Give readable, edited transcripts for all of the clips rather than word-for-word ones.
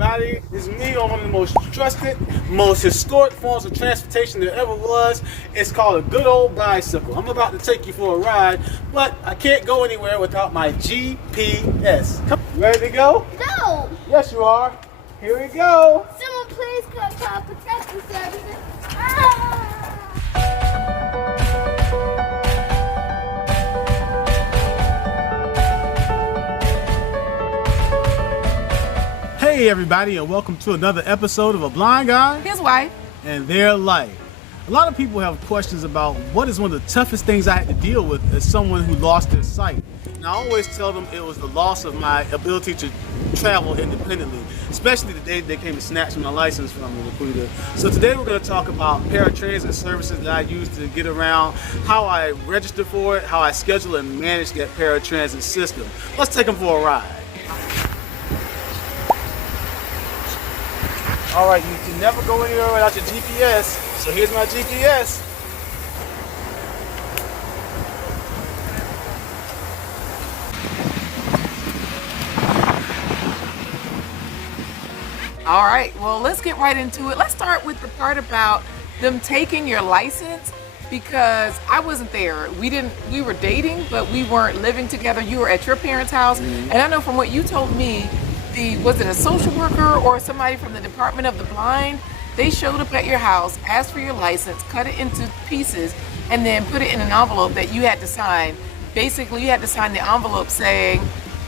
Everybody, it's me on one of the most trusted, most historic forms of transportation there ever was. It's called a good old bicycle. I'm about to take you for a ride, but I can't go anywhere without my GPS. Ready to go? No! Yes, you are. Here we go. Someone please call Child Protection Services. Ah! Hey everybody, and welcome to another episode of A Blind Guy His wife. and Their Life. A lot of people have questions about what is one of the toughest things I had to deal with as someone who lost their sight. And I always tell them it was the loss of my ability to travel independently, especially the day they came to snatch my license from me, Laquita. So today we're going to talk about paratransit services that I use to get around, how I register for it, how I schedule and manage that paratransit system. Let's take them for a ride. All right, you can never go anywhere without your GPS. So here's my GPS. All right, well, let's get right into it. Let's start with the part about them taking your license, because I wasn't there. We were dating, but we weren't living together. You were at your parents' house. And I know from what you told me, was it a social worker or somebody from the Department of the Blind? They showed up at your house, asked for your license, cut it into pieces, and then put it in an envelope that you had to sign. Basically, you had to sign the envelope saying,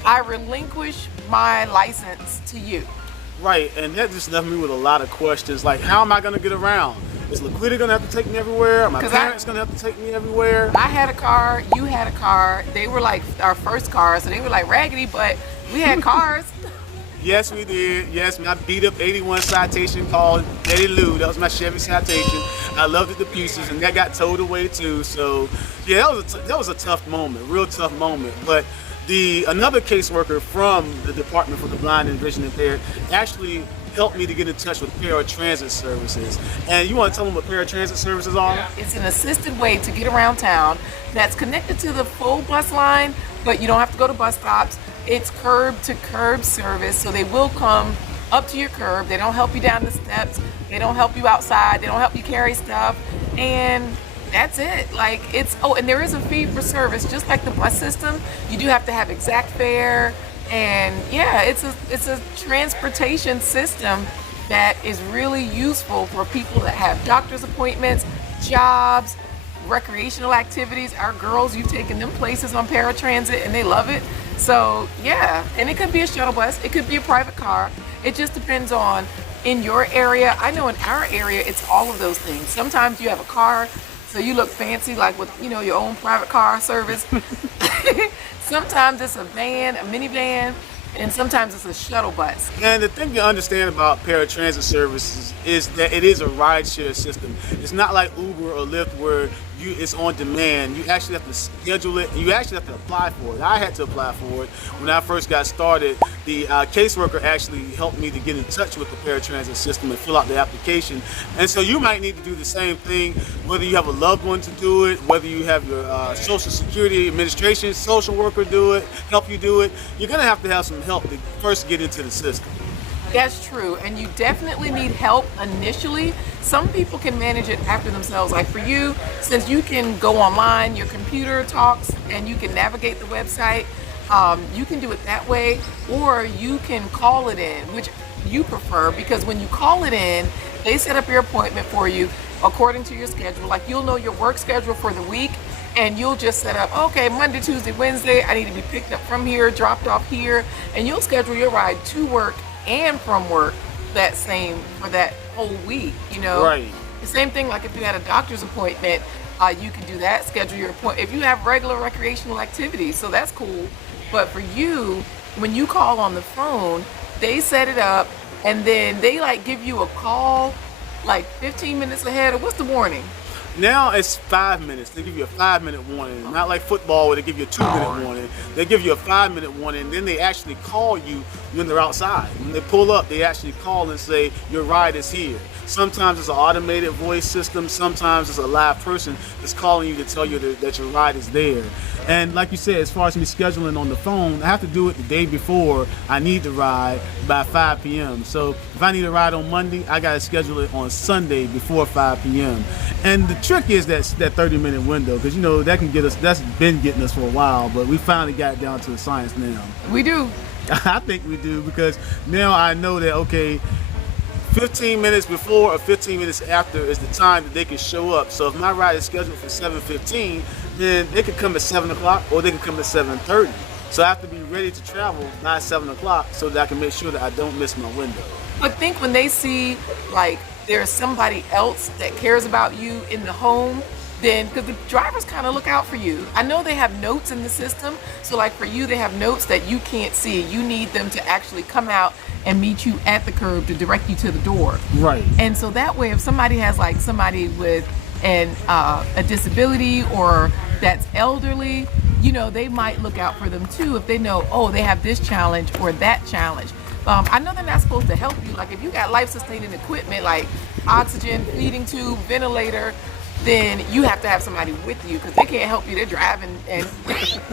I relinquish my license to you. Right, and that just left me with a lot of questions, like how am I gonna get around? Is Laquita gonna have to take me everywhere? Are my parents gonna have to take me everywhere? I had a car, you had a car. They were like our first cars, so they were like raggedy, but we had cars. Yes, we did. Yes, I beat up 81 Citation called Daddy Lou. That was my Chevy Citation. I loved it to pieces, and that got towed away too. So, yeah, that was a tough moment, real tough moment. But another caseworker from the Department for the Blind and Vision Impaired actually helped me to get in touch with paratransit services. And you want to tell them what paratransit services are? It's an assisted way to get around town that's connected to the full bus line, but you don't have to go to bus stops. It's curb to curb service, so they will come up to your curb. They don't help you down the steps. They don't help you outside. They don't help you carry stuff. And that's it. Like and there is a fee for service, just like the bus system. You do have to have exact fare. And yeah, it's a transportation system that is really useful for people that have doctor's appointments, jobs, recreational activities. Our girls, you've taken them places on paratransit and they love it. So yeah, and it could be a shuttle bus, it could be a private car. It just depends on in your area. I know in our area, it's all of those things. Sometimes you have a car, so you look fancy, like with your own private car service. Sometimes it's a van, a minivan, and sometimes it's a shuttle bus. And the thing to understand about paratransit services is that it is a rideshare system. It's not like Uber or Lyft where it's on demand. You actually have to schedule it. You actually have to apply for it. I had to apply for it when I first got started. The caseworker actually helped me to get in touch with the paratransit system and fill out the application. And so you might need to do the same thing, whether you have a loved one to do it, whether you have your Social Security Administration social worker do it, help you do it. You're gonna have to have some help to first get into the system. That's true, and you definitely need help initially. Some people can manage it after themselves. Like for you, since you can go online, your computer talks, and you can navigate the website, you can do it that way, or you can call it in, which you prefer, because when you call it in, they set up your appointment for you according to your schedule. Like you'll know your work schedule for the week, and you'll just set up, okay, Monday, Tuesday, Wednesday, I need to be picked up from here, dropped off here, and you'll schedule your ride to work and from work for that whole week, Right. The same thing, like if you had a doctor's appointment, you can do that, schedule your appointment. If you have regular recreational activities, so that's cool. But for you, when you call on the phone, they set it up, and then they give you a call 15 minutes ahead. Or what's the warning? Now it's 5 minutes. They give you a 5 minute warning. Not like football where they give you a 2 minute warning. They give you a 5 minute warning, and then they actually call you when they're outside. When they pull up, they actually call and say, your ride is here. Sometimes it's an automated voice system. Sometimes it's a live person that's calling you to tell you that your ride is there. And like you said, as far as me scheduling on the phone, I have to do it the day before I need the ride by 5 p.m. So if I need a ride on Monday, I got to schedule it on Sunday before 5 p.m. And the trick is that 30-minute window, because, you know, that can get us, that's been getting us for a while, but we finally got down to the science now. We do. I think we do, because now I know that, okay, 15 minutes before or 15 minutes after is the time that they can show up. So if my ride is scheduled for 7:15, then they can come at 7 o'clock or they can come at 7:30. So I have to be ready to travel by 7 o'clock so that I can make sure that I don't miss my window. But think when they see like there's somebody else that cares about you in the home, then because the drivers kind of look out for you. I know they have notes in the system, so like for you, they have notes that you can't see. You need them to actually come out and meet you at the curb to direct you to the door. Right. And so that way, if somebody has like somebody with a disability or that's elderly, you know, they might look out for them too if they know, oh, they have this challenge or that challenge. I know they're not supposed to help you. Like if you got life-sustaining equipment like oxygen, feeding tube, ventilator, then you have to have somebody with you because they can't help you. They're driving and,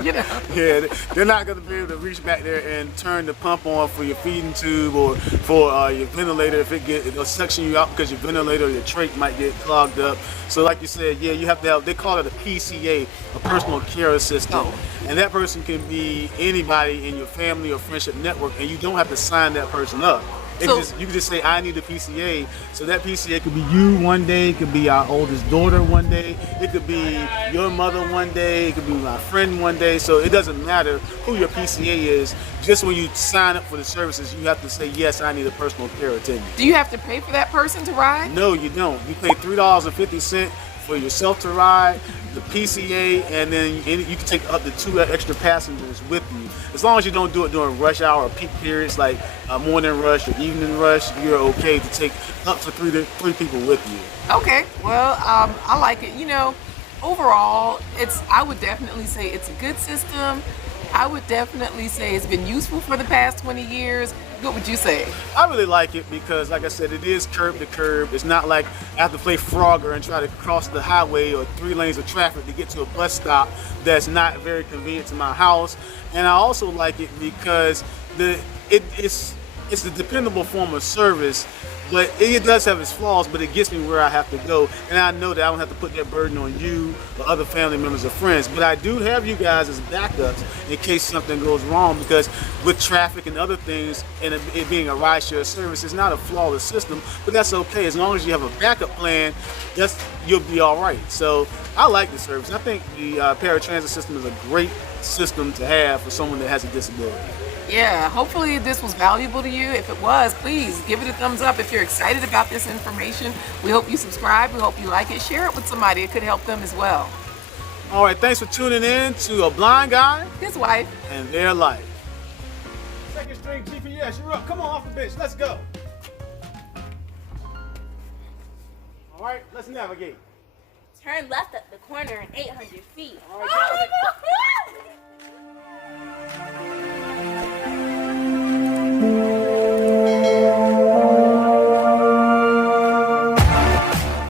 you know. Yeah, they're not going to be able to reach back there and turn the pump on for your feeding tube or for your ventilator if it'll suction you out because your ventilator or your trach might get clogged up. So like you said, yeah, you have to have, they call it a PCA, a personal care assistant. Oh. And that person can be anybody in your family or friendship network, and you don't have to sign that person up. You can just say, I need a PCA. So that PCA could be you one day, it could be our oldest daughter one day, it could be your mother one day, it could be my friend one day. So it doesn't matter who your PCA is. Just when you sign up for the services, you have to say, yes, I need a personal care attendant. Do you have to pay for that person to ride? No, you don't. You pay $3.50 for yourself to ride, the PCA, and then you can take up to 2 extra passengers with you. As long as you don't do it during rush hour or peak periods like morning rush or evening rush, you're okay to take up to three people with you. Okay, well, I like it. You know, overall, I would definitely say it's a good system. I would definitely say it's been useful for the past 20 years. What would you say? I really like it because, like I said, it is curb to curb. It's not like I have to play Frogger and try to cross the highway or 3 lanes of traffic to get to a bus stop that's not very convenient to my house. And I also like it because it's a dependable form of service, but it does have its flaws, but it gets me where I have to go. And I know that I don't have to put that burden on you or other family members or friends. But I do have you guys as backups in case something goes wrong, because with traffic and other things, and it being a rideshare service, it's not a flawless system, but that's okay. As long as you have a backup plan, you'll be all right. So I like the service. I think the paratransit system is a great system to have for someone that has a disability. Yeah, hopefully this was valuable to you. If it was, please give it a thumbs up. If you're excited about this information, we hope you subscribe. We hope you like it. Share it with somebody. It could help them as well. All right, thanks for tuning in to A Blind Guy His wife and Their Life. Second string GPS, you're up. Come on off the bench. Let's go. All right, let's navigate. Turn left at the corner in 800 feet. All right,